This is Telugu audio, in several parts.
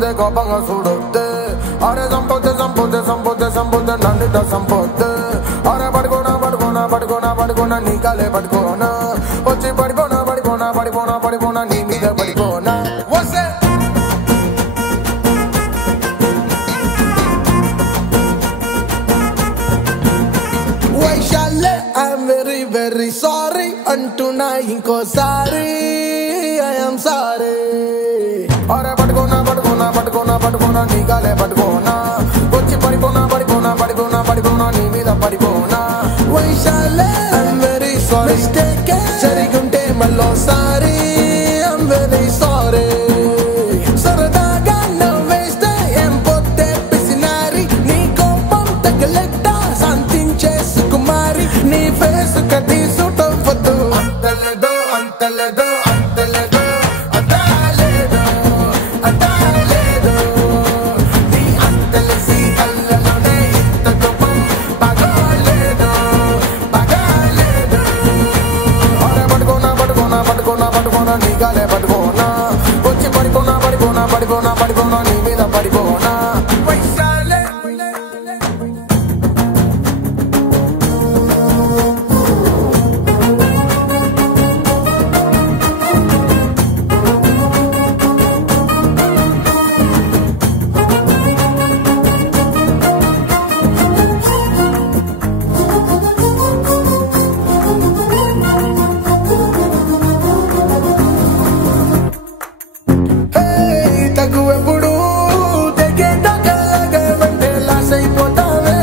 de కోపంగా చూడొద్దే అరే సంపొద్దే సంపొద్దే సంపొద్దే సంపొద్దే నన్నిట సంపొద్దే అరే పడుకోనా పడుకోనా పడుకోనా పడుకోనా నీ కాలే పడుకోనా వచ్చి పడిపోనా పడిపోనా పడిపోనా పడిపోనా నీ మీద పడిపోనా వస్తే వైశాలే ఐఎమ్ వెరీ వెరీ సారీ అంటున్నా ఇంకోసారి ఐఎమ్ సారీ అరే పడుకోనా పడుకోనా పడుకోనా పడుకోనా నీ కాలే పడుకోనా వచ్చి పడిపోనా పడిపోనా పడిపోనా పడిపోనా నీ మీద పడిపోనా వైశాలే ఐఎమ్ వెరీ సారీ మిస్టేక్ జరిగుంటే మళ్ళోసారి ఐఎమ్ వెరీ సారీ సరదాగా నవ్వేస్తే ఏం పొద్దే పిసినారి నీ కోపం తగలెట్ట శాంతించే సుకుమారి నీ ఫేస్ కది సుటవద్దు అంతలేదో అంతలేదో అంతలేదో అంతలేదో అంతలేదో నీ అంతలేసి కళ్ళలోనే ఇంత కోపం పగలేదో పగలేదో అరే పడుకోనా పడుకోనా పడుకోనా పడుకోనా నీ గాలే పడుకోనా వచ్చి పడిపోనా పడిపోనా పడిపోనా పడిపోనా నీ మీద పడిపోనా వైశాలే తగువెప్పుడు తెగేటగలగా వెంటే లాస్ అయిపోతావే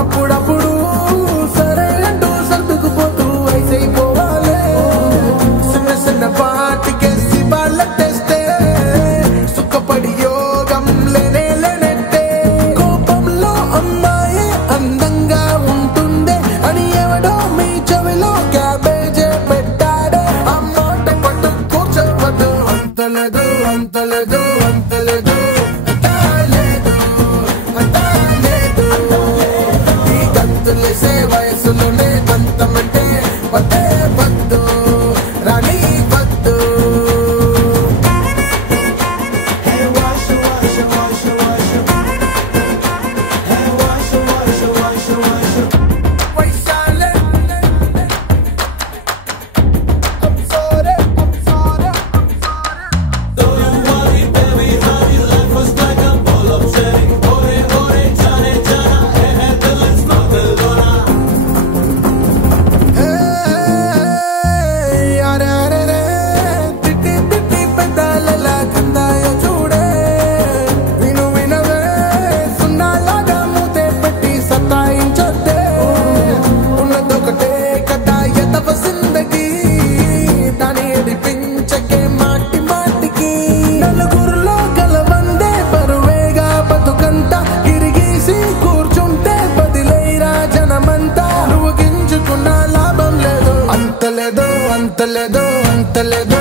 అప్పుడప్పుడు సరే అంటూ సర్దుకుపోతూ వయసైపోవాలే చిన్న చిన్న పాటికే శివాలెట్టేస్తే సుఖపడి యోగం లేనే లేనట్టే కోపంలో అమ్మాయి అందంగా ఉంటుందే అని ఎవడో మీ చెవిలో క్యాబేజే పెట్టాడే ఆ మాట పట్టు కూర్చోవద్దు అంతలేదు అంతలేదు అంతలేదు అంతలేదు అంతలేదు ఈ గంతులేసే వయసులోనే అంతమంటే వద్దే వద్దు రాణి వద్దు వైశాలే I'm sorry, I'm sorry, I'm sorry. Don't you worry, baby, honey, life was like a ball of cherry. Ore, ore, jane, jana, eh, dil is not the lona. అరే అరే రే తిట్టి తిట్టి పెద్దాలలా కందాయ చూడే విను వినవే సున్నాలాగా మూతే పెట్టి సతాయించొద్దే ఉన్నదొకటే కదా ఎదవ జిందగీ దాని ఏడిపించకే మాటి మాటికి నలుగురులో గలవందే బరువేగా బతుకంతా గిరిగీసి కూర్చుంటే బదిలేరా జనమంతా నువ్వు గింజుకున్న లాభం లేదు అంతలేదో అంతలేదో అంతలేదో